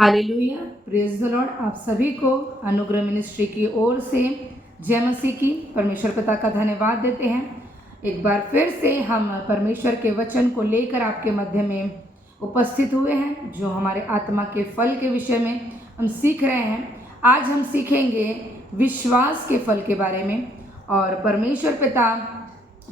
Hallelujah, praise the Lord. आप सभी को अनुग्रह मिनिस्ट्री की ओर से जय मसीह की। परमेश्वर पिता का धन्यवाद देते हैं। एक बार फिर से हम परमेश्वर के वचन को लेकर आपके मध्य में उपस्थित हुए हैं, जो हमारे आत्मा के फल के विषय में हम सीख रहे हैं। आज हम सीखेंगे विश्वास के फल के बारे में, और परमेश्वर पिता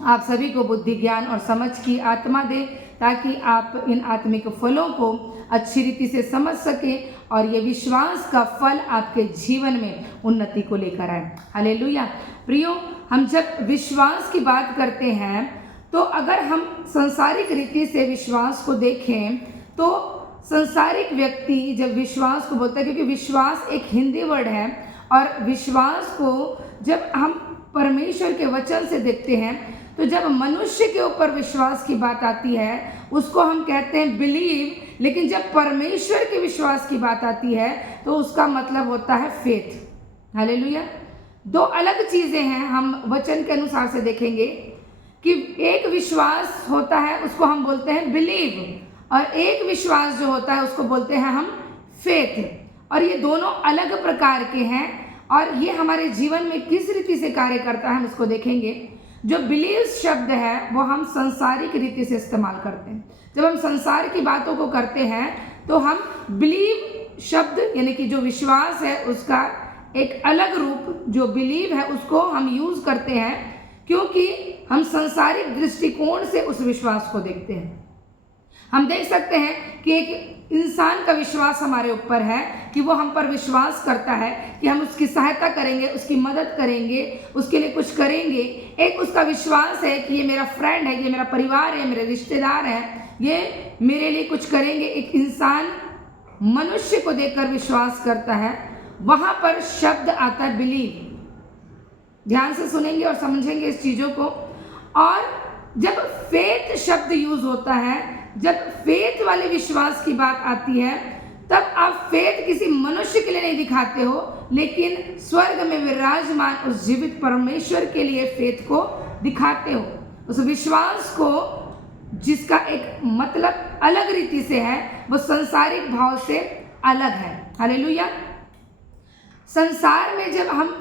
आप सभी को बुद्धि, ज्ञान और समझ की आत्मा दे, ताकि आप इन आत्मिक फलों को अच्छी रीति से समझ सकें और ये विश्वास का फल आपके जीवन में उन्नति को लेकर आए। हालेलुया। प्रियो, हम जब विश्वास की बात करते हैं तो अगर हम सांसारिक रीति से विश्वास को देखें तो सांसारिक व्यक्ति जब विश्वास को बोलता है, क्योंकि विश्वास एक हिंदी वर्ड है, और विश्वास को जब हम परमेश्वर के वचन से देखते हैं तो जब मनुष्य के ऊपर विश्वास की बात आती है उसको हम कहते हैं बिलीव, लेकिन जब परमेश्वर के विश्वास की बात आती है तो उसका मतलब होता है फेथ। हालेलुया। दो अलग चीज़ें हैं। हम वचन के अनुसार से देखेंगे कि एक विश्वास होता है उसको हम बोलते हैं बिलीव, और एक विश्वास जो होता है उसको बोलते हैं हम फेथ। और ये दोनों अलग प्रकार के हैं, और ये हमारे जीवन में किस रीति से कार्य करता है हम इसको देखेंगे। जो बिलीव शब्द है वो हम सांसारिक रीति से इस्तेमाल करते हैं। जब हम संसार की बातों को करते हैं तो हम बिलीव शब्द यानी कि जो विश्वास है उसका एक अलग रूप जो बिलीव है उसको हम यूज़ करते हैं, क्योंकि हम सांसारिक दृष्टिकोण से उस विश्वास को देखते हैं। हम देख सकते हैं कि एक इंसान का विश्वास हमारे ऊपर है कि वो हम पर विश्वास करता है कि हम उसकी सहायता करेंगे, उसकी मदद करेंगे, उसके लिए कुछ करेंगे। एक उसका विश्वास है कि ये मेरा फ्रेंड है, ये मेरा परिवार है, मेरे रिश्तेदार हैं, ये मेरे लिए कुछ करेंगे। एक इंसान मनुष्य को देखकर विश्वास करता है, वहाँ पर शब्द आता है बिलीव। ध्यान से सुनेंगे और समझेंगे इस चीज़ों को। और जब फेथ शब्द यूज होता है, जब फेथ वाले विश्वास की बात आती है, तब आप फेथ किसी मनुष्य के लिए नहीं दिखाते हो, लेकिन स्वर्ग में विराजमान उस जीवित परमेश्वर के लिए फेथ को दिखाते हो। उस विश्वास को जिसका एक मतलब अलग रीति से है, वो सांसारिक भाव से अलग है। हालेलुया। संसार में जब हम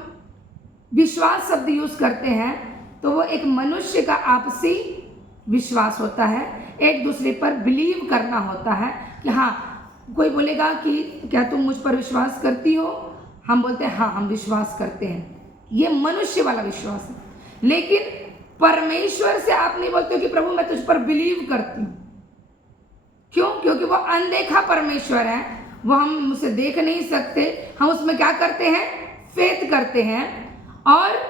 विश्वास शब्द यूज करते हैं तो वो एक मनुष्य का आपसी विश्वास होता है, एक दूसरे पर बिलीव करना होता है कि हाँ, कोई बोलेगा कि क्या तुम मुझ पर विश्वास करती हो, हम बोलते हैं हाँ हम विश्वास करते हैं। ये मनुष्य वाला विश्वास है। लेकिन परमेश्वर से आप नहीं बोलते हो कि प्रभु मैं तुझ पर बिलीव करती हूँ। क्यों? क्योंकि वो अनदेखा परमेश्वर है, वो हम उसे देख नहीं सकते। हम उसमें क्या करते हैं? फेथ करते हैं। और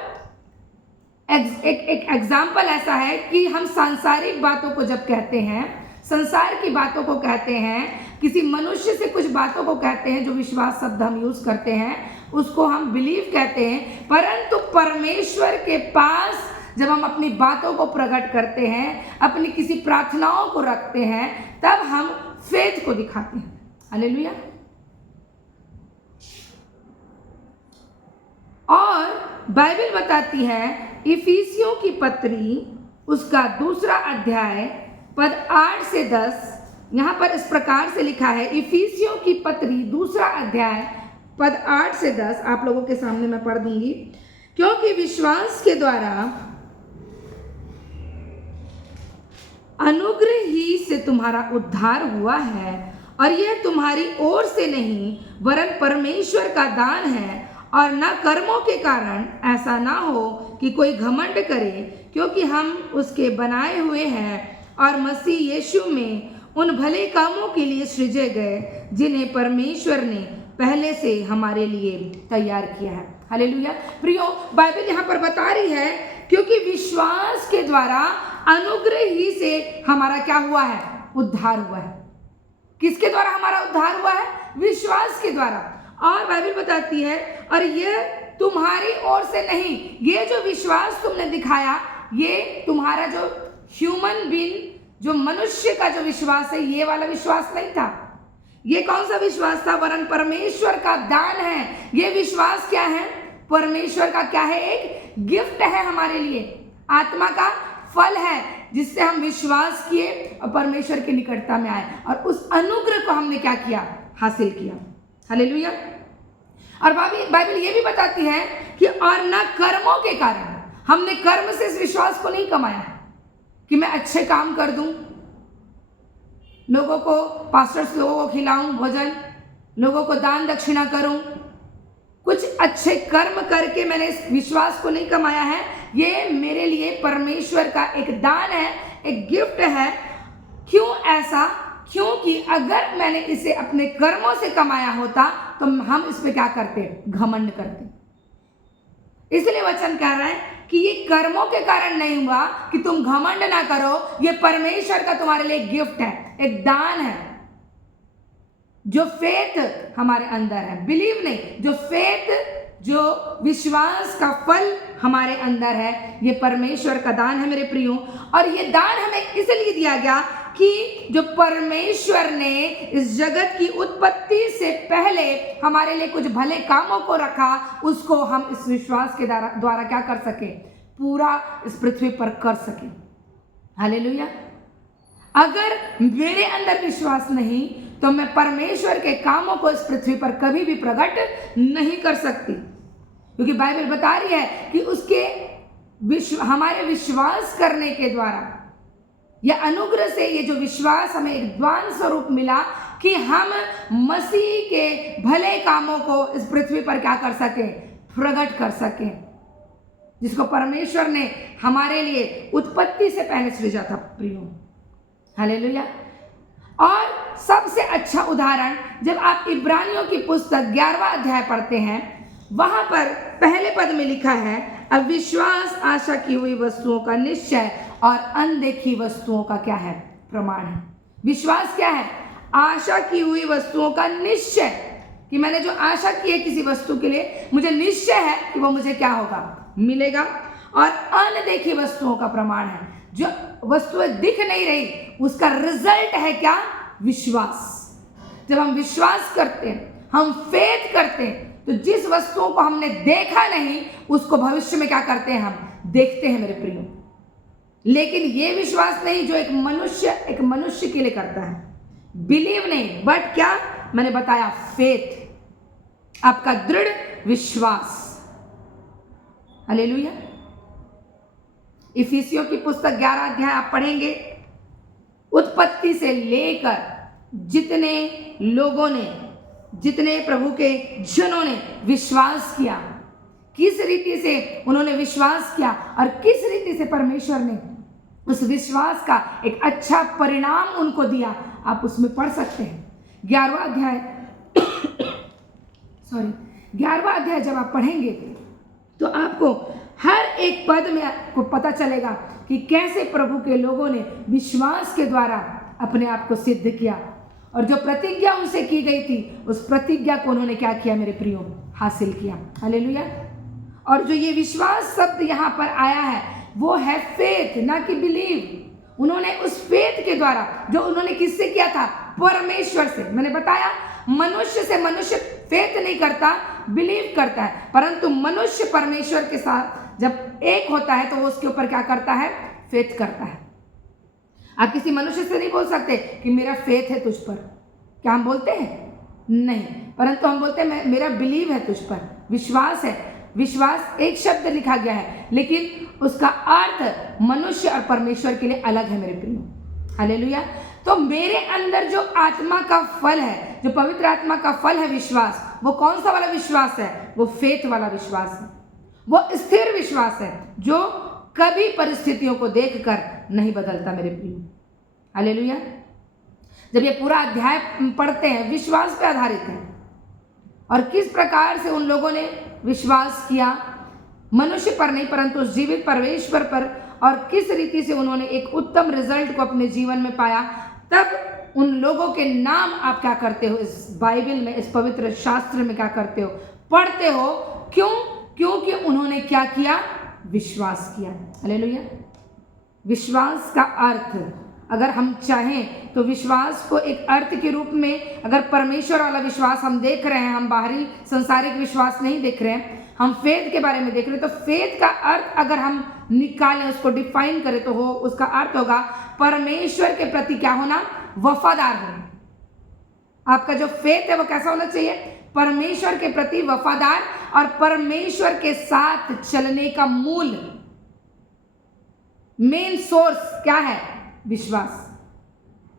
एक एग्जाम्पल ऐसा है कि हम सांसारिक बातों को जब कहते हैं, संसार की बातों को कहते हैं, किसी मनुष्य से कुछ बातों को कहते हैं, जो विश्वास शब्द हम यूज करते हैं उसको हम बिलीव कहते हैं। परंतु परमेश्वर के पास जब हम अपनी बातों को प्रकट करते हैं, अपनी किसी प्रार्थनाओं को रखते हैं, तब हम फेथ को दिखाते हैं। हालेलुया। और बाइबल बताती है इफिसियों की पत्री उसका 2 अध्याय पद 8 से 10, यहाँ पर इस प्रकार से लिखा है। इफिसियों की पत्री 2 अध्याय पद 8 से 10 आप लोगों के सामने मैं पढ़ दूंगी। क्योंकि विश्वास के द्वारा अनुग्रह ही से तुम्हारा उद्धार हुआ है, और यह तुम्हारी ओर से नहीं वरन परमेश्वर का दान है, और न कर्मों के कारण, ऐसा ना हो कि कोई घमंड करे, क्योंकि हम उसके बनाए हुए हैं और मसीह यीशु में उन भले कामों के लिए सृजे गए जिन्हें परमेश्वर ने पहले से हमारे लिए तैयार किया है। हालेलुया। प्रियो, बाइबल यहाँ पर बता रही है क्योंकि विश्वास के द्वारा अनुग्रह ही से हमारा क्या हुआ है? उद्धार हुआ है। किसके द्वारा हमारा उद्धार हुआ है? विश्वास के द्वारा। और बाइबल बताती है और यह तुम्हारी ओर से नहीं, ये जो विश्वास तुमने दिखाया, ये तुम्हारा जो ह्यूमन बीइंग, जो मनुष्य का जो विश्वास है, ये वाला विश्वास नहीं था। ये कौन सा विश्वास था? वरन परमेश्वर का दान है। ये विश्वास क्या है? परमेश्वर का क्या है? एक गिफ्ट है हमारे लिए, आत्मा का फल है, जिससे हम विश्वास किए और परमेश्वर की निकटता में आए, और उस अनुग्रह को हमने क्या किया? हासिल किया। हालेलुया। और बाइबल ये भी बताती है कि और न कर्मों के कारण, हमने कर्म से इस विश्वास को नहीं कमाया कि मैं अच्छे काम कर दूं, लोगों को, पास्टर्स लोगों को खिलाऊं भोजन, लोगों को दान दक्षिणा करूं, कुछ अच्छे कर्म करके मैंने इस विश्वास को नहीं कमाया है। ये मेरे लिए परमेश्वर का एक दान है, एक गिफ्ट है। क्यों ऐसा? क्योंकि अगर मैंने इसे अपने कर्मों से कमाया होता तो हम इस पे क्या करते? घमंड करते। इसलिए वचन कह रहा है कि ये कर्मों के कारण नहीं हुआ कि तुम घमंड ना करो, ये परमेश्वर का तुम्हारे लिए गिफ्ट है, एक दान है। जो फेथ हमारे अंदर है, बिलीव नहीं, जो फेथ, जो विश्वास का फल हमारे अंदर है, ये परमेश्वर का दान है मेरे प्रियो। और ये दान हमें इसलिए दिया गया कि जो परमेश्वर ने इस जगत की उत्पत्ति से पहले हमारे लिए कुछ भले कामों को रखा, उसको हम इस विश्वास के द्वारा क्या कर सके? पूरा इस पृथ्वी पर कर सके। हालेलुया। अगर मेरे अंदर विश्वास नहीं तो मैं परमेश्वर के कामों को इस पृथ्वी पर कभी भी प्रकट नहीं कर सकती, क्योंकि बाइबल बता रही है कि उसके हमारे विश्वास करने के द्वारा या अनुग्रह से ये जो विश्वास हमें एक दान स्वरूप मिला कि हम मसीह के भले कामों को इस पृथ्वी पर क्या कर सकें? प्रकट कर सकें, जिसको परमेश्वर ने हमारे लिए उत्पत्ति से पहले सृजा था प्रियो। हालेलुया। और सबसे अच्छा उदाहरण जब आप इब्रानियों की पुस्तक 11वां अध्याय पढ़ते हैं, वहां पर पहले पद में लिखा है, अविश्वास आशा की हुई वस्तुओं का निश्चय और अनदेखी वस्तुओं का क्या है? प्रमाण है। विश्वास क्या है? आशा की हुई वस्तुओं का निश्चय, कि मैंने जो आशा की है किसी वस्तु के लिए, मुझे निश्चय है कि वो मुझे क्या होगा? मिलेगा। और अनदेखी वस्तुओं का प्रमाण है, जो वस्तुएं दिख नहीं रही उसका रिजल्ट है क्या? विश्वास। जब हम विश्वास करते हैं, हम फेथ करते हैं, तो जिस वस्तुओं को हमने देखा नहीं उसको भविष्य में क्या करते हैं? हम देखते हैं मेरे प्रियो। लेकिन ये विश्वास नहीं जो एक मनुष्य के लिए करता है, बिलीव नहीं, बट क्या मैंने बताया? फेथ, आपका दृढ़ विश्वास। हालेलुया। इफिसियों की पुस्तक 11 अध्याय आप पढ़ेंगे, उत्पत्ति से लेकर जितने प्रभु के जनों ने विश्वास किया, किस रीति से उन्होंने विश्वास किया और किस रीति से परमेश्वर ने उस विश्वास का एक अच्छा परिणाम उनको दिया, आप उसमें पढ़ सकते हैं। 11वां अध्याय जब आप पढ़ेंगे तो आपको हर एक पद में आपको पता चलेगा कि कैसे प्रभु के लोगों ने विश्वास के द्वारा अपने आप को सिद्ध किया, और जो प्रतिज्ञा उनसे की गई थी उस प्रतिज्ञा को उन्होंने क्या किया मेरे प्रियो? हासिल किया। हालेलुया। और जो ये विश्वास शब्द यहाँ पर आया है वो है फेथ, ना कि बिलीव। उन्होंने उस फेथ के द्वारा, जो उन्होंने किससे किया था? परमेश्वर से। मैंने बताया मनुष्य से मनुष्य फेथ नहीं करता, बिलीव करता है, परंतु मनुष्य परमेश्वर के साथ जब एक होता है तो वो उसके ऊपर क्या करता है? फेथ करता है। आप किसी मनुष्य से नहीं बोल सकते कि मेरा फेथ है तुझ पर। क्या हम बोलते हैं? नहीं, परंतु हम बोलते हैं मेरा बिलीव है तुझ पर, विश्वास है। विश्वास एक शब्द लिखा गया है, लेकिन उसका अर्थ मनुष्य और परमेश्वर के लिए अलग है मेरे प्रियो। हालेलुया। तो मेरे अंदर जो आत्मा का फल है, जो पवित्र आत्मा का फल है विश्वास, वो कौन सा वाला विश्वास है? वो फेथ वाला विश्वास है, वो स्थिर विश्वास है जो कभी परिस्थितियों को देखकर नहीं बदलता मेरे प्रियो। हालेलुया। जब ये पूरा अध्याय पढ़ते हैं, विश्वास पे आधारित है, और किस प्रकार से उन लोगों ने विश्वास किया, मनुष्य पर नहीं परंतु उस जीवित परमेश्वर पर, और किस रीति से उन्होंने एक उत्तम रिजल्ट को अपने जीवन में पाया, तब उन लोगों के नाम आप क्या करते हो? इस बाइबल में, इस पवित्र शास्त्र में क्या करते हो? पढ़ते हो। क्यों? क्योंकि उन्होंने क्या किया? विश्वास किया। हालेलुया। विश्वास का अर्थ, अगर हम चाहें तो विश्वास को एक अर्थ के रूप में, अगर परमेश्वर वाला विश्वास हम देख रहे हैं, हम बाहरी संसारिक विश्वास नहीं देख रहे हैं, हम फेथ के बारे में देख रहे हैं, तो फेथ का अर्थ अगर हम निकालें, उसको डिफाइन करें, तो उसका अर्थ होगा परमेश्वर के प्रति क्या होना? वफादार होना। आपका जो फेथ है वो कैसा होना चाहिए? परमेश्वर के प्रति वफादार और परमेश्वर के साथ चलने का मूल मेन सोर्स क्या है? विश्वास।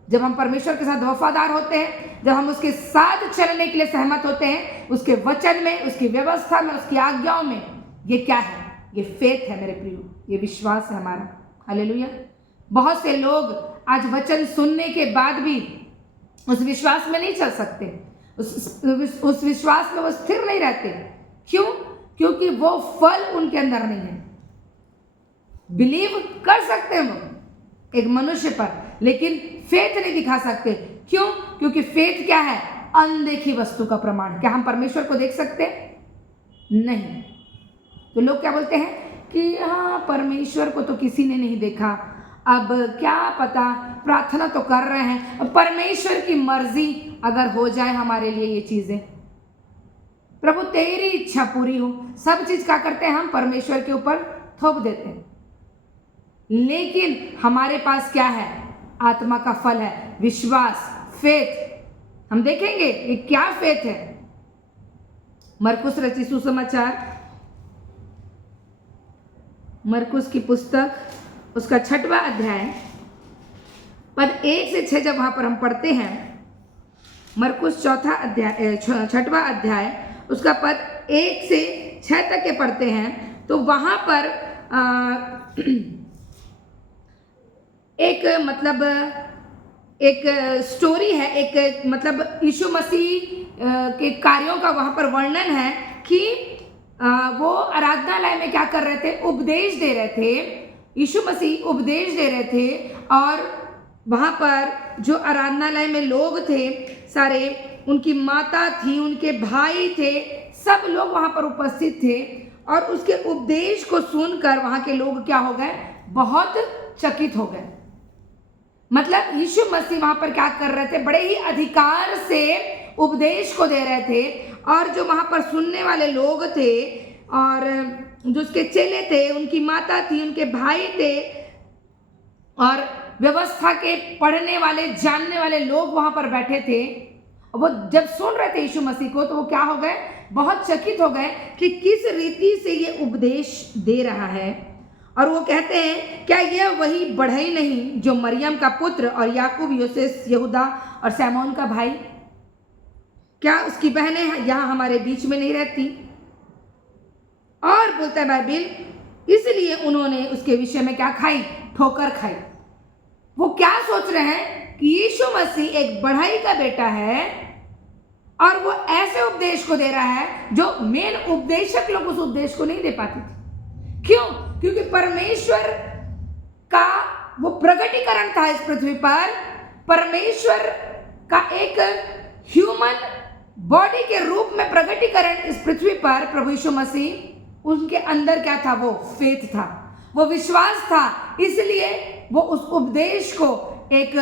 जब हम परमेश्वर के साथ वफादार होते हैं, जब हम उसके साथ चलने के लिए सहमत होते हैं, उसके वचन में, उसकी व्यवस्था में, उसकी आज्ञाओं में, ये क्या है? ये फेथ है मेरे प्रियो, ये विश्वास है हमारा। हालेलुया। बहुत से लोग आज वचन सुनने के बाद भी उस विश्वास में नहीं चल सकते, उस विश्वास में वो स्थिर नहीं रहते। क्यों? क्योंकि वो फल उनके अंदर नहीं है। बिलीव कर सकते हैं वो एक मनुष्य पर, लेकिन फेथ नहीं दिखा सकते। क्यों? क्योंकि फेथ क्या है? अनदेखी वस्तु का प्रमाण। क्या हम परमेश्वर को देख सकते? नहीं। तो लोग क्या बोलते हैं कि हाँ, परमेश्वर को तो किसी ने नहीं देखा, अब क्या पता, प्रार्थना तो कर रहे हैं, परमेश्वर की मर्जी अगर हो जाए हमारे लिए ये चीजें, प्रभु तेरी इच्छा पूरी हो। सब चीज क्या करते हैं? हम परमेश्वर के ऊपर थोप देते हैं। लेकिन हमारे पास क्या है? आत्मा का फल है, विश्वास, फेथ। हम देखेंगे ये क्या फेथ है। मरकुस रचित सुसमाचार, मरकुस की पुस्तक, उसका 6वां अध्याय, पद 1 से 6 जब वहां पर हम पढ़ते हैं, मरकुस 6वां अध्याय उसका पद 1 से 6 तक के पढ़ते हैं, तो वहां पर एक स्टोरी है, एक मतलब यीशु मसीह के कार्यों का वहां पर वर्णन है कि वो आराधनालय में क्या कर रहे थे? उपदेश दे रहे थे। यीशु मसीह उपदेश दे रहे थे और वहां पर जो आराधनालय में लोग थे सारे, उनकी माता थी, उनके भाई थे, सब लोग वहां पर उपस्थित थे। और उसके उपदेश को सुनकर वहां के लोग क्या हो गए? बहुत चकित हो गए। मतलब यीशु मसीह वहां पर क्या कर रहे थे? बड़े ही अधिकार से उपदेश को दे रहे थे। और जो वहां पर सुनने वाले लोग थे और जो उसके चेले थे, उनकी माता थी, उनके भाई थे और व्यवस्था के पढ़ने वाले, जानने वाले लोग वहां पर बैठे थे। वो जब सुन रहे थे यीशु मसीह को, तो वो क्या हो गए? बहुत चकित हो गए कि किस रीति से ये उपदेश दे रहा है। और वो कहते हैं, क्या यह वही बढ़ई नहीं जो मरियम का पुत्र और याकूब, योसेस, यहूदा और सैमोन का भाई? क्या उसकी बहनें यहाँ हमारे बीच में नहीं रहती? और बोलता है बाइबिल, इसलिए उन्होंने उसके विषय में क्या खाई? ठोकर खाई। वो क्या सोच रहे हैं कि यीशु मसीह एक बढ़ई का बेटा है और वो ऐसे उपदेश को दे रहा है जो मेन उपदेशक लोग उस उपदेश को नहीं दे पाते थे। क्यों? क्योंकि परमेश्वर का वो प्रगटीकरण था इस पृथ्वी पर। परमेश्वर का एक ह्यूमन बॉडी के रूप में प्रगटीकरण इस पृथ्वी पर प्रभु यीशु मसीह, उनके अंदर क्या था? वो फेथ था, वो विश्वास था। इसलिए वो उस उपदेश को एक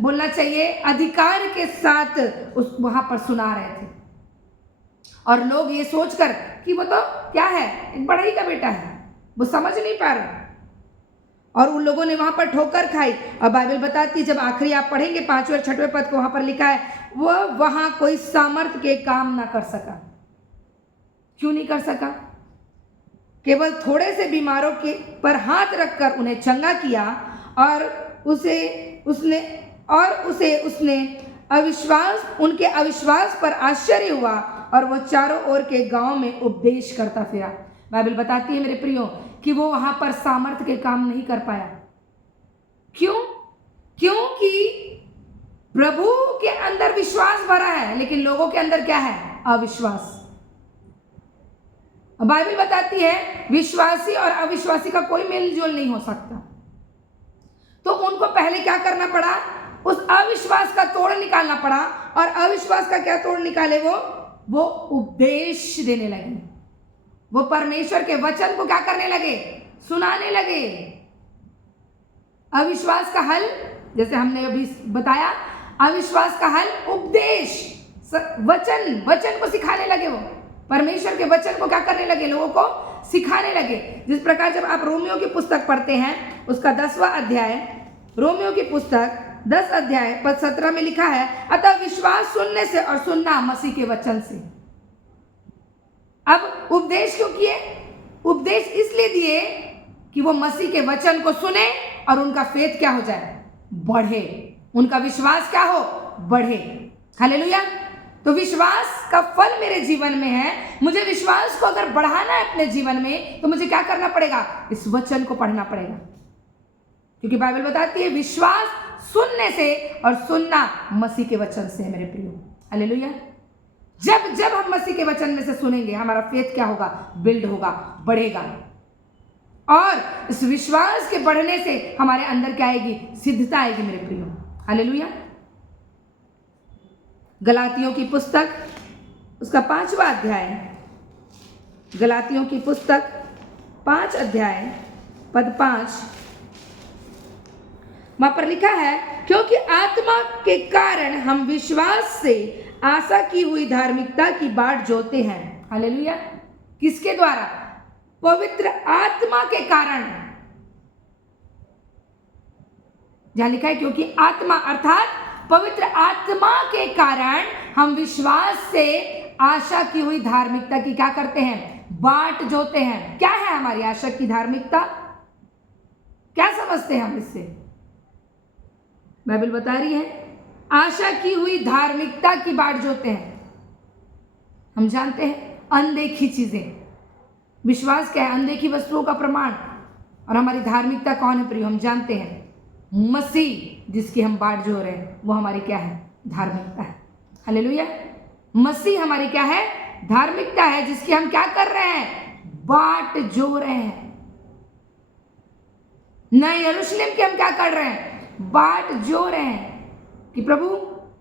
बोलना चाहिए अधिकार के साथ उस वहां पर सुना रहे थे। और लोग ये सोचकर कि वो तो क्या है? एक बढ़ई का बेटा है, वो समझ नहीं पा रहे। और उन लोगों ने वहां पर ठोकर खाई। और बाइबल बताती है, जब आखिरी आप पढ़ेंगे 5वें और 6वें पद को, वहां पर लिखा है वह वहां कोई सामर्थ के काम ना कर सका। क्यों नहीं कर सका? केवल थोड़े से बीमारों के पर हाथ रखकर उन्हें चंगा किया और उनके अविश्वास पर आश्चर्य हुआ और वो चारों ओर के गांव में उपदेश करता फिरा। बाइबल बताती है मेरे प्रियो कि वो वहां पर सामर्थ्य के काम नहीं कर पाया। क्यों? क्योंकि प्रभु के अंदर विश्वास भरा है, लेकिन लोगों के अंदर क्या है? अविश्वास। बाइबल बताती है विश्वासी और अविश्वासी का कोई मेल जोल नहीं हो सकता। तो उनको पहले क्या करना पड़ा? उस अविश्वास का तोड़ निकालना पड़ा। और अविश्वास का क्या तोड़ निकाले? वो उपदेश देने लगे। वो परमेश्वर के वचन को क्या करने लगे? सुनाने लगे। अविश्वास का हल, जैसे हमने अभी बताया, अविश्वास का हल उपदेश, वचन को सिखाने लगे। वो परमेश्वर के वचन को क्या करने लगे? लोगों को सिखाने लगे। जिस प्रकार जब आप रोमियो की पुस्तक पढ़ते हैं, उसका 10वां अध्याय, रोमियो की पुस्तक 10 अध्याय पद 17 में लिखा है, अतः विश्वास सुनने से और सुनना मसीह के वचन से। अब उपदेश क्यों किए? उपदेश इसलिए दिए कि वो मसीह के वचन को सुने और उनका फेथ क्या हो जाए? बढ़े, उनका विश्वास क्या हो? बढ़े। हालेलुया। तो विश्वास का फल मेरे जीवन में है। मुझे विश्वास को अगर बढ़ाना है अपने जीवन में तो मुझे क्या करना पड़ेगा? इस वचन को पढ़ना पड़ेगा, क्योंकि बाइबल बताती है विश्वास सुनने से और सुनना मसीह के वचन से है मेरे प्रियो। हालेलुया। जब जब हम मसीह के वचन में से सुनेंगे हमारा फेथ क्या होगा? बिल्ड होगा, बढ़ेगा। और इस विश्वास के बढ़ने से हमारे अंदर क्या आएगी? सिद्धता आएगी मेरे प्रियो। हालेलुया। गलातियों की पुस्तक उसका 5वां अध्याय, गलातियों की पुस्तक 5 अध्याय पद 5, वहां पर लिखा है, क्योंकि आत्मा के कारण हम विश्वास से आशा की हुई धार्मिकता की बाट जोते हैं। हालेलुया। किसके द्वारा? पवित्र आत्मा के कारण। जहां लिखा है क्योंकि आत्मा अर्थात पवित्र आत्मा के कारण हम विश्वास से आशा की हुई धार्मिकता की क्या करते हैं? बाट जोते हैं। क्या है हमारी आशा की धार्मिकता? क्या समझते हैं हम इससे? बाइबल बता रही है आशा की हुई धार्मिकता की बाट जोते हैं। हम जानते हैं अनदेखी चीजें। विश्वास क्या है? अनदेखी वस्तुओं का प्रमाण। और हमारी धार्मिकता कौन है प्रियो? हम जानते हैं मसीह जिसकी हम बाट जो रहे हैं वो हमारी क्या है? धार्मिकता है। हालेलुया। मसीह हमारी क्या है? धार्मिकता है, जिसकी हम क्या कर रहे हैं? बाट जो रहे हैं। नए यरूशलेम की हम क्या कर रहे हैं? बाट जो रहे हैं कि प्रभु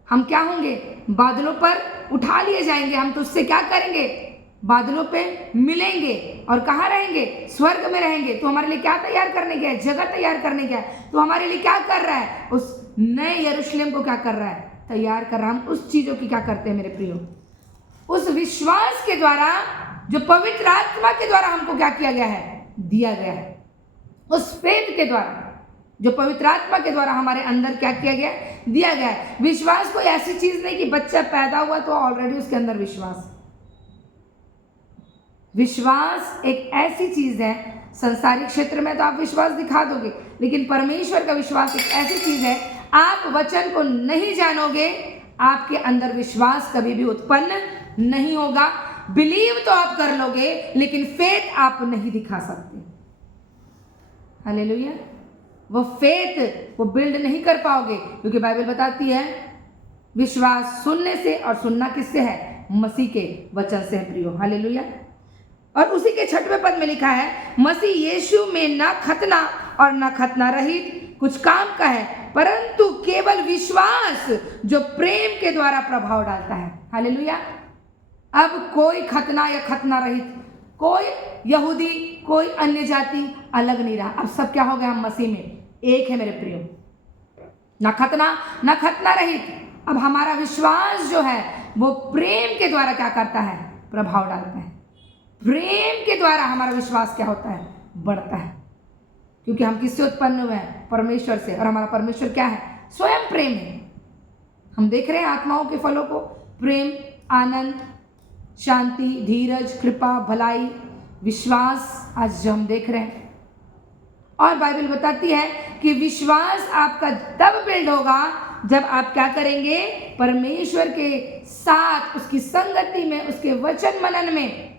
हम क्या होंगे? बादलों पर उठा लिए जाएंगे। हम तो उससे क्या करेंगे? बादलों पे मिलेंगे। और कहाँ रहेंगे? स्वर्ग में रहेंगे। तो हमारे लिए क्या तैयार करने गया है? जगह तैयार करने गया है। तो हमारे लिए क्या कर रहा है? उस नए यरूशलेम को क्या कर रहा है? तैयार कर रहा है। हम उस चीजों की क्या करते हैं मेरे प्रियो? उस विश्वास के द्वारा जो पवित्र आत्मा के द्वारा हमको क्या किया गया है? दिया गया है। उस फेथ के द्वारा जो पवित्र आत्मा के द्वारा हमारे अंदर क्या किया गया? दिया गया है। विश्वास कोई ऐसी चीज नहीं कि बच्चा पैदा हुआ तो ऑलरेडी उसके अंदर विश्वास। विश्वास एक ऐसी चीज है, संसारिक क्षेत्र में तो आप विश्वास दिखा दोगे, लेकिन परमेश्वर का विश्वास एक ऐसी चीज है, आप वचन को नहीं जानोगे, आपके अंदर विश्वास कभी भी उत्पन्न नहीं होगा। बिलीव तो आप कर लोगे, लेकिन फेथ आप नहीं दिखा सकते। हालेलुया। वो फेथ वो बिल्ड नहीं कर पाओगे, क्योंकि बाइबल बताती है विश्वास सुनने से और सुनना किससे है? मसीह के वचन से है प्रियो। हालेलुया। और उसी के 6वें पद में लिखा है, मसीह यीशु में न खतना और न खतना रहित कुछ काम का है, परंतु केवल विश्वास जो प्रेम के द्वारा प्रभाव डालता है। हालेलुया। अब कोई खतना या खतना रहित, कोई यहूदी कोई अन्य जाति अलग नहीं रहा। अब सब क्या हो गया? हम मसीह में एक है मेरे प्रियो। न खतना न खतना रहित। अब हमारा विश्वास जो है वो प्रेम के द्वारा क्या करता है? प्रभाव डालता है। प्रेम के द्वारा हमारा विश्वास क्या होता है? बढ़ता है। क्योंकि हम किससे उत्पन्न हुए हैं? परमेश्वर से। और हमारा परमेश्वर क्या है? स्वयं प्रेम है। हम देख रहे हैं आत्माओं के फलों को, प्रेम, आनंद, शांति, धीरज, कृपा, भलाई, विश्वास, आज जो हम देख रहे हैं। और बाइबल बताती है कि विश्वास आपका तब बिल्ड होगा जब आप क्या करेंगे? परमेश्वर के साथ उसकी संगति में, उसके वचन मनन में,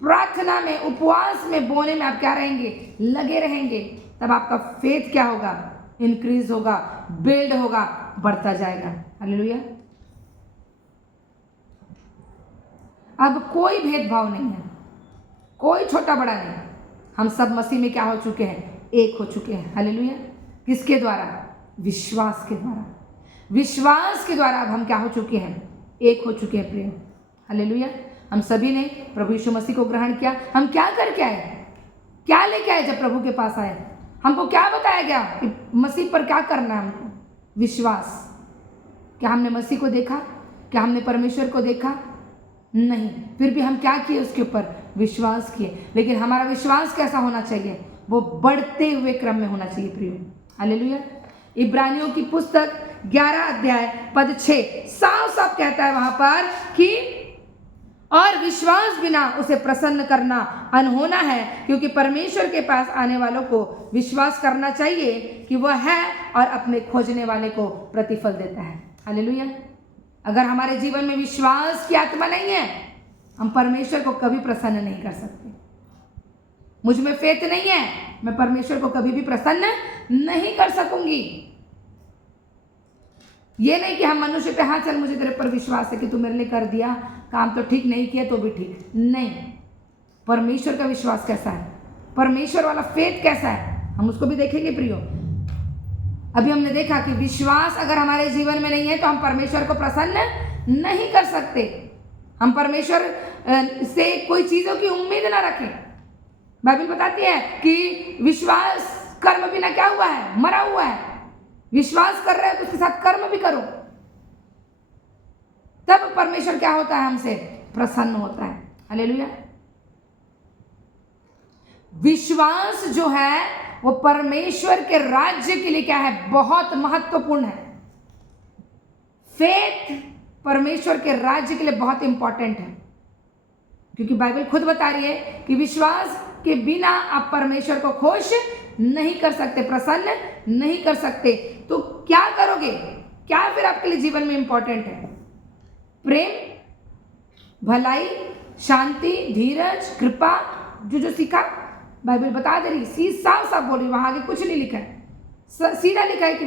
प्रार्थना में, उपवास में, बोने में आप क्या रहेंगे? लगे रहेंगे। तब आपका फेथ क्या होगा? इंक्रीज होगा, बिल्ड होगा, बढ़ता जाएगा। हालेलुया। अब कोई भेदभाव नहीं है, कोई छोटा बड़ा नहीं। हम सब मसीह में क्या हो चुके हैं? एक हो चुके हैं। हालेलुया। किसके द्वारा? विश्वास के द्वारा। विश्वास के द्वारा अब हम क्या हो चुके हैं? एक हो चुके हैं प्रेम। हालेलुया। हम सभी ने प्रभु यीशु मसीह को ग्रहण किया। हम क्या करके आए? क्या लेके आए? जब प्रभु के पास आए हमको क्या बताया गया कि मसीह पर क्या करना है? हमको विश्वास। क्या हमने मसीह को देखा? क्या हमने परमेश्वर को देखा? नहीं। फिर भी हम क्या किए? उसके ऊपर विश्वास किए। लेकिन हमारा विश्वास कैसा होना चाहिए? वो बढ़ते हुए क्रम में होना चाहिए प्रियो। हालेलुया। इब्रानियों की पुस्तक 11 अध्याय पद 6 साफ साफ कहता है वहां पर कि और विश्वास बिना उसे प्रसन्न करना अनहोना है, क्योंकि परमेश्वर के पास आने वालों को विश्वास करना चाहिए कि वह है और अपने खोजने वाले को प्रतिफल देता है। हालेलुया। अगर हमारे जीवन में विश्वास की आत्मा नहीं है, हम परमेश्वर को कभी प्रसन्न नहीं कर सकते। मुझ में फेथ नहीं है, मैं परमेश्वर को कभी भी प्रसन्न नहीं कर सकूंगी। ये नहीं कि हम मनुष्य पे हाँ चल मुझे तेरे पर विश्वास है कि तू मेरे लिए कर दिया, काम तो ठीक नहीं किया तो भी ठीक नहीं। परमेश्वर का विश्वास कैसा है, परमेश्वर वाला फेथ कैसा है, हम उसको भी देखेंगे प्रियो। अभी हमने देखा कि विश्वास अगर हमारे जीवन में नहीं है तो हम परमेश्वर को प्रसन्न नहीं कर सकते। हम परमेश्वर से कोई चीजों की उम्मीद ना रखें। बाइबल बताती है कि विश्वास कर्म बिना क्या हुआ है, मरा हुआ है। विश्वास कर रहे हो तो उसके साथ कर्म भी करो, तब परमेश्वर क्या होता है, हमसे प्रसन्न होता है। हालेलुया। विश्वास जो है वो परमेश्वर के राज्य के लिए क्या है, बहुत महत्वपूर्ण है। फेथ परमेश्वर के राज्य के लिए बहुत इंपॉर्टेंट है, क्योंकि बाइबल खुद बता रही है कि विश्वास के बिना आप परमेश्वर को खुश नहीं कर सकते, प्रसन्न नहीं कर सकते। तो क्या करोगे, क्या फिर आपके लिए जीवन में इंपॉर्टेंट है? प्रेम, भलाई, शांति, धीरज, कृपा, जो सीखा बाइबल बता दे रही, साफ साफ बोल रही, वहां आगे कुछ नहीं लिखा है, सीधा लिखा है कि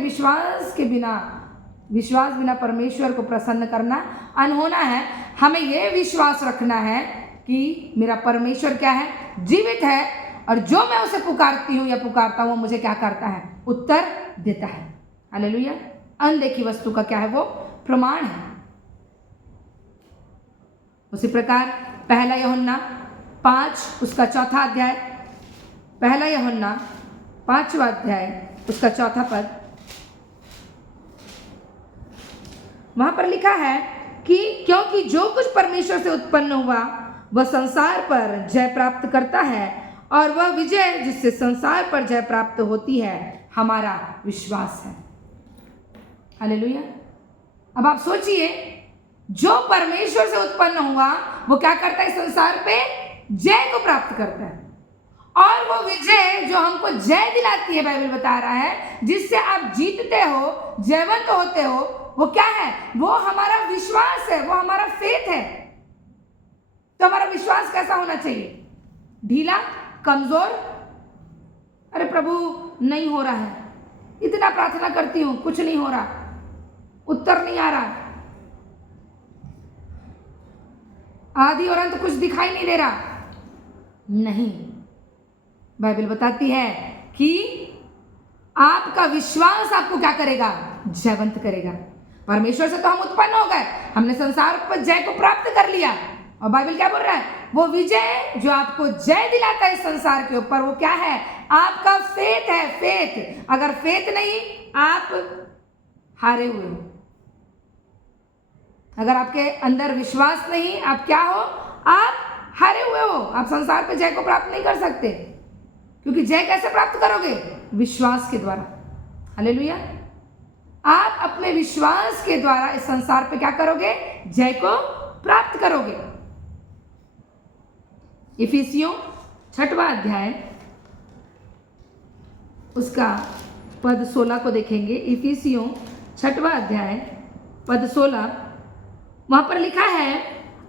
विश्वास बिना परमेश्वर को प्रसन्न करना अनहोना है। हमें यह विश्वास रखना है कि मेरा परमेश्वर क्या है, जीवित है, और जो मैं उसे पुकारती हूँ या पुकारता हूँ वो मुझे क्या करता है, उत्तर देता है। हालेलुया। अनदेखी वस्तु का क्या है, वो प्रमाण है। उसी प्रकार 1 यूहन्ना 5 उसका 4 अध्याय, 1 यूहन्ना 5वां अध्याय उसका 4 पद, वहां पर लिखा है कि क्योंकि जो कुछ परमेश्वर से उत्पन्न हुआ वह संसार पर जय प्राप्त करता है, और वह विजय जिससे संसार पर जय प्राप्त होती है हमारा विश्वास है। हालेलुया। अब आप सोचिए, जो परमेश्वर से उत्पन्न हुआ वो क्या करता है, संसार पे जय को प्राप्त करता है, और वो विजय जो हमको जय दिलाती है, बाइबल बता रहा है, जिससे आप जीतते हो, जयवंत होते हो, वो क्या है, वो हमारा विश्वास है, वो हमारा फेथ है। तो हमारा विश्वास कैसा होना चाहिए, ढीला, कमजोर, अरे प्रभु नहीं हो रहा है, इतना प्रार्थना करती हूं कुछ नहीं हो रहा, उत्तर नहीं आ रहा, आदि और अंत कुछ दिखाई नहीं दे रहा। नहीं, बाइबल बताती है कि आपका विश्वास आपको क्या करेगा, जयवंत करेगा। परमेश्वर से तो हम उत्पन्न हो गए, हमने संसार पर जय को प्राप्त कर लिया, और बाइबल क्या बोल रहा है, वो विजय जो आपको जय दिलाता है संसार के ऊपर, वो क्या है, आपका फेथ है। फेथ, अगर फेथ नहीं, आप हारे हुए हो। अगर आपके अंदर विश्वास नहीं, आप क्या हो, आप हारे हुए हो। आप संसार पे जय को प्राप्त नहीं कर सकते, क्योंकि जय कैसे प्राप्त करोगे, विश्वास के द्वारा। हालेलुया। आप अपने विश्वास के द्वारा इस संसार पे क्या करोगे, जय को प्राप्त करोगे। इफिसियों 6वां अध्याय उसका पद 16 को देखेंगे। इफिसियों 6वां अध्याय पद 16, वहां पर लिखा है,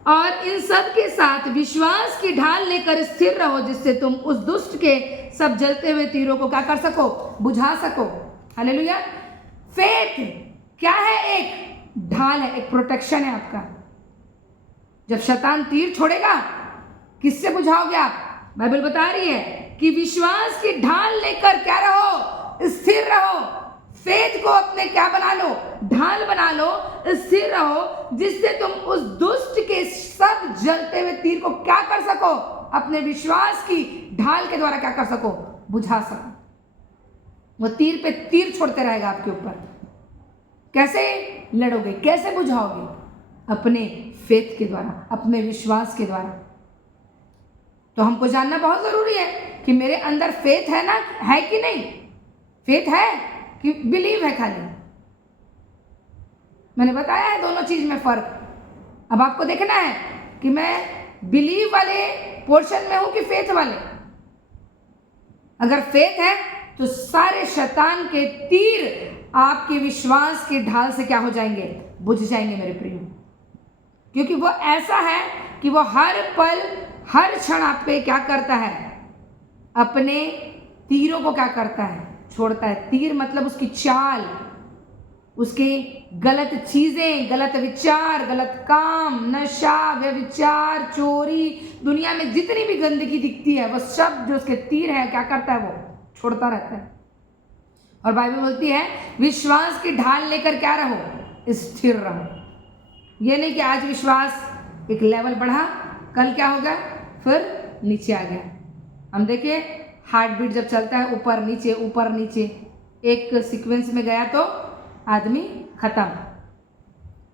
और इन सब के साथ विश्वास की ढाल लेकर स्थिर रहो, जिससे तुम उस दुष्ट के सब जलते हुए तीरों को क्या कर सको, बुझा सको। हालेलुया। फेथ क्या है, एक ढाल है, एक प्रोटेक्शन है आपका। जब शैतान तीर छोड़ेगा, किससे बुझाओगे आप, बाइबल बता रही है कि विश्वास की ढाल लेकर क्या रहो, स्थिर रहो। फेथ को अपने क्या बना लो, ढाल बना लो, स्थिर रहो, जिससे तुम उस दुष्ट के सब जलते हुए तीर को क्या कर सको, अपने विश्वास की ढाल के द्वारा क्या कर सको, बुझा सको। वो तीर पे तीर छोड़ते रहेगा आपके ऊपर। कैसे लड़ोगे, कैसे बुझाओगे, अपने फेथ के द्वारा, अपने विश्वास के द्वारा। तो हमको जानना बहुत जरूरी है कि मेरे अंदर फेथ है ना, है कि नहीं। फेथ है, कि बिलीव है खाली। मैंने बताया है दोनों चीज में फर्क। अब आपको देखना है कि मैं बिलीव वाले पोर्शन में हूं कि फेथ वाले। अगर फेथ है तो सारे शैतान के तीर आपके विश्वास के ढाल से क्या हो जाएंगे? बुझ जाएंगे मेरे प्रियो। क्योंकि वो ऐसा है कि वो हर पल हर क्षण आप पे क्या करता है? अपने तीरों को क्या करता है? छोड़ता है। तीर मतलब उसकी चाल, उसके गलत चीजें, गलत विचार, गलत काम, नशा, व्यभिचार, चोरी, दुनिया में जितनी भी गंदगी दिखती है वो सब जो उसके तीर है क्या करता है? वो छोड़ता रहता है। और बाइबल बोलती है विश्वास की ढाल लेकर क्या रहो? स्थिर रहो। ये नहीं कि आज विश्वास एक लेवल बढ़ा, कल क्या होगा? फिर नीचे आ गया। हम देखिए हार्ट बीट जब चलता है ऊपर नीचे एक सीक्वेंस में गया तो आदमी खत्म,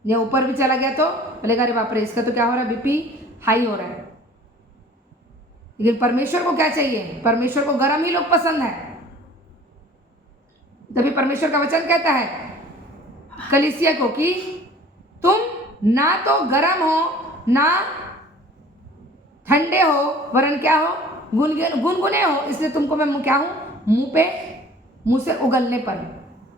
या ऊपर भी चला गया तो बोलेगा अरे बाप रे इसका तो क्या हो रहा है? बीपी हाई हो रहा है। लेकिन परमेश्वर को क्या चाहिए? परमेश्वर को गर्म ही लोग पसंद है। तभी परमेश्वर का वचन कहता है कलीसिया को कि तुम ना तो गर्म हो ना ठंडे हो, वरन क्या हो? गुनगुने हो। इसलिए तुमको मैं क्या हूं? मुंह से उगलने पर।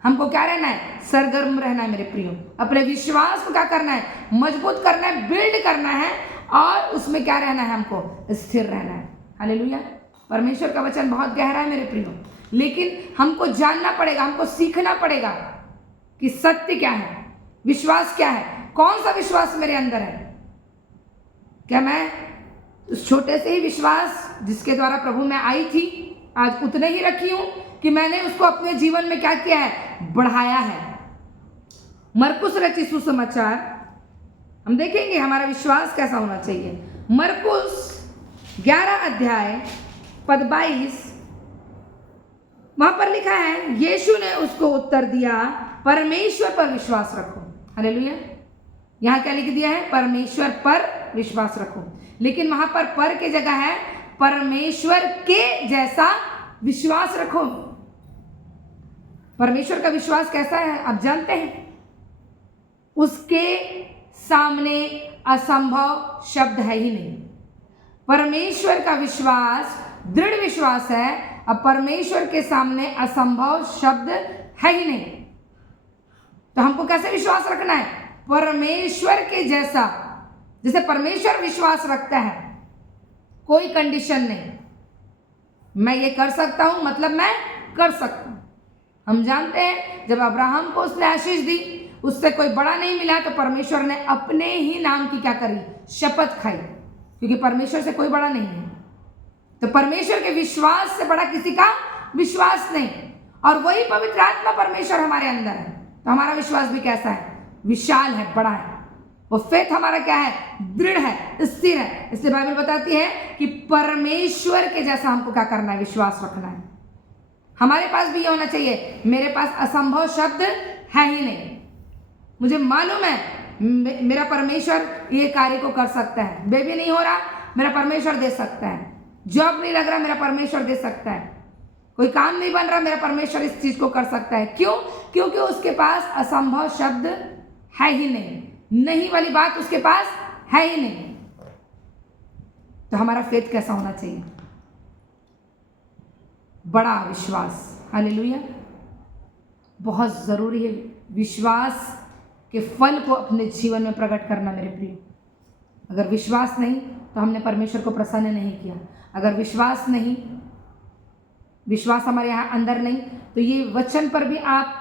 हमको क्या रहना है? सरगर्म रहना है मेरे प्रियो। अपने विश्वास को क्या करना है? मजबूत करना है, बिल्ड करना है, और उसमें क्या रहना है? हमको स्थिर रहना है। हालेलुया। परमेश्वर का वचन बहुत गहरा है मेरे प्रियो, लेकिन हमको जानना पड़ेगा, हमको सीखना पड़ेगा कि सत्य क्या है, विश्वास क्या है, कौन सा विश्वास मेरे अंदर है। क्या मैं उस छोटे से ही विश्वास जिसके द्वारा प्रभु में आई थी आज उतने ही रखी हूं कि मैंने उसको अपने जीवन में क्या किया है? बढ़ाया है। मरकुस रचित सुसमाचार हम देखेंगे हमारा विश्वास कैसा होना चाहिए। मरकुस 11 अध्याय पद 22, वहां पर लिखा है यीशु ने उसको उत्तर दिया परमेश्वर पर विश्वास रखो। हालेलुया। यहां क्या लिख दिया है? परमेश्वर पर विश्वास रखो। लेकिन वहां पर की जगह है परमेश्वर के जैसा विश्वास रखो। परमेश्वर का विश्वास कैसा है आप जानते हैं? उसके सामने असंभव शब्द है ही नहीं। परमेश्वर का विश्वास दृढ़ विश्वास है, अब परमेश्वर के सामने असंभव शब्द है ही नहीं। तो हमको कैसे विश्वास रखना है? परमेश्वर के जैसा। जैसे परमेश्वर विश्वास रखता है, कोई कंडीशन नहीं, मैं ये कर सकता हूं मतलब मैं कर सकता हूं। हम जानते हैं जब अब्राहम को उसने आशीष दी, उससे कोई बड़ा नहीं मिला, तो परमेश्वर ने अपने ही नाम की क्या करी? शपथ खाई, क्योंकि परमेश्वर से कोई बड़ा नहीं है। तो परमेश्वर के विश्वास से बड़ा किसी का विश्वास नहीं, और वही पवित्र आत्मा परमेश्वर हमारे अंदर है। तो हमारा विश्वास भी कैसा है? विशाल है, बड़ा है। वो फेथ हमारा क्या है? दृढ़ है, स्थिर है। इसलिए बाइबल बताती है कि परमेश्वर के जैसा हमको क्या करना है? विश्वास रखना है। हमारे पास भी ये होना चाहिए, मेरे पास असंभव शब्द है ही नहीं। मुझे मालूम है मेरा परमेश्वर ये कार्य को कर सकता है। बेबी नहीं हो रहा, मेरा परमेश्वर दे सकता है। जॉब नहीं लग रहा, मेरा परमेश्वर दे सकता है। कोई काम नहीं बन रहा, मेरा परमेश्वर इस चीज को कर सकता है। क्यों? क्योंकि उसके पास असंभव शब्द है ही नहीं। नहीं वाली बात उसके पास है ही नहीं। तो हमारा फेथ कैसा होना चाहिए? बड़ा विश्वास। हालेलुया। बहुत जरूरी है विश्वास के फल को अपने जीवन में प्रकट करना मेरे प्रिय। अगर विश्वास नहीं तो हमने परमेश्वर को प्रसन्न नहीं किया। अगर विश्वास नहीं, विश्वास हमारे यहाँ अंदर नहीं, तो ये वचन पर भी आप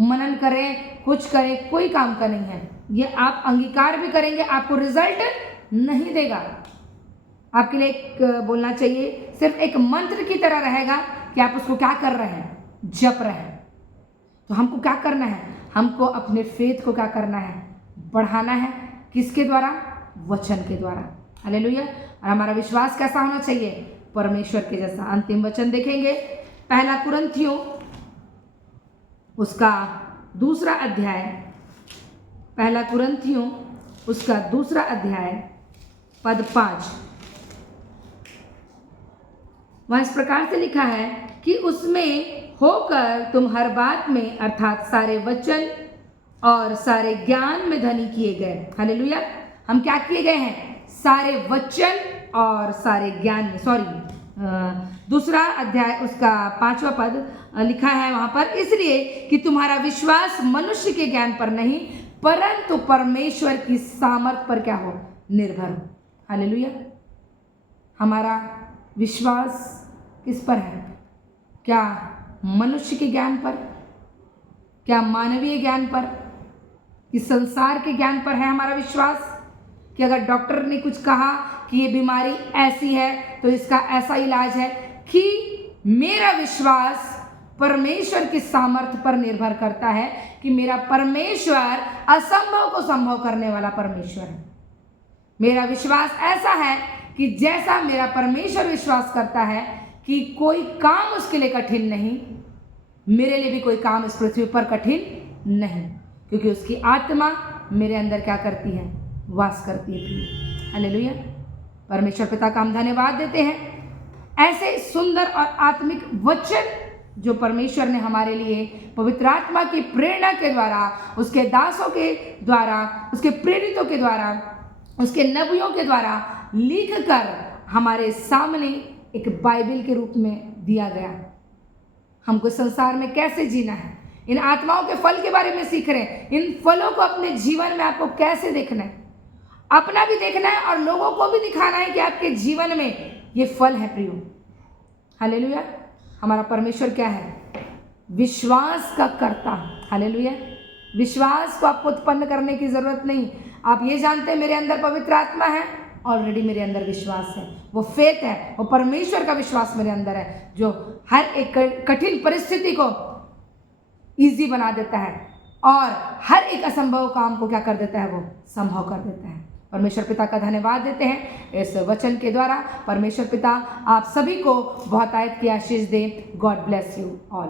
मनन करें, कुछ करें, कोई काम का नहीं है। ये आप अंगीकार भी करेंगे, आपको रिजल्ट नहीं देगा। आपके लिए एक बोलना चाहिए, सिर्फ एक मंत्र की तरह रहेगा कि आप उसको क्या कर रहे हैं? जप रहे हैं। तो हमको क्या करना है? हमको अपने फेथ को क्या करना है? बढ़ाना है। किसके द्वारा? वचन के द्वारा। हालेलुया। और हमारा विश्वास कैसा होना चाहिए? परमेश्वर के जैसा। अंतिम वचन देखेंगे, पहला कुरिन्थियों उसका 2 अध्याय, पहला कुरिन्थियों उसका 2 अध्याय पद 5, वहां इस प्रकार से लिखा है, कि उसमें होकर तुम हर बात में अर्थात सारे वचन और सारे ज्ञान में धनी किए गए। हालेलुया। हम क्या किए गए हैं? सारे वचन और सारे ज्ञान में। दूसरा अध्याय उसका 5वां पद लिखा है वहां पर, इसलिए कि तुम्हारा विश्वास मनुष्य के ज्ञान पर नहीं परंतु परमेश्वर की सामर्थ पर क्या हो? निर्भर हो। हालेलुया। हमारा विश्वास किस पर है? क्या मनुष्य के ज्ञान पर? क्या मानवीय ज्ञान पर? कि संसार के ज्ञान पर है हमारा विश्वास? कि अगर डॉक्टर ने कुछ कहा कि ये बीमारी ऐसी है तो इसका ऐसा इलाज है, कि मेरा विश्वास परमेश्वर की सामर्थ्य पर निर्भर करता है कि मेरा परमेश्वर असंभव को संभव करने वाला परमेश्वर है। मेरा विश्वास ऐसा है कि जैसा मेरा परमेश्वर विश्वास करता है कि कोई काम उसके लिए कठिन नहीं, मेरे लिए भी कोई काम इस पृथ्वी पर कठिन नहीं, क्योंकि उसकी आत्मा मेरे अंदर क्या करती है? वास करती है। हालेलुया। परमेश्वर पिता का हम धन्यवाद देते हैं। ऐसे सुंदर और आत्मिक वचन जो परमेश्वर ने हमारे लिए पवित्र आत्मा की प्रेरणा के द्वारा, उसके दासों के द्वारा, उसके प्रेरितों के द्वारा, उसके नबियों के द्वारा लिख कर हमारे सामने एक बाइबल के रूप में दिया गया। हमको संसार में कैसे जीना है, इन आत्माओं के फल के बारे में सीख रहे हैं। इन फलों को अपने जीवन में आपको कैसे देखना है, अपना भी देखना है और लोगों को भी दिखाना है कि आपके जीवन में ये फल है प्रियो। हालेलुया। हमारा परमेश्वर क्या है? विश्वास का कर्ता। हालेलुया। विश्वास को आपको उत्पन्न करने की जरूरत नहीं। आप ये जानते हैं मेरे अंदर पवित्र आत्मा है, ऑलरेडी मेरे अंदर विश्वास है। वो फेथ है, वो परमेश्वर का विश्वास मेरे अंदर है, जो हर एक कठिन परिस्थिति को इजी बना देता है और हर एक असंभव काम को क्या कर देता है? वो संभव कर देता है। परमेश्वर पिता का धन्यवाद देते हैं इस वचन के द्वारा। परमेश्वर पिता आप सभी को बहुत आयत की आशीष दे। God bless you all.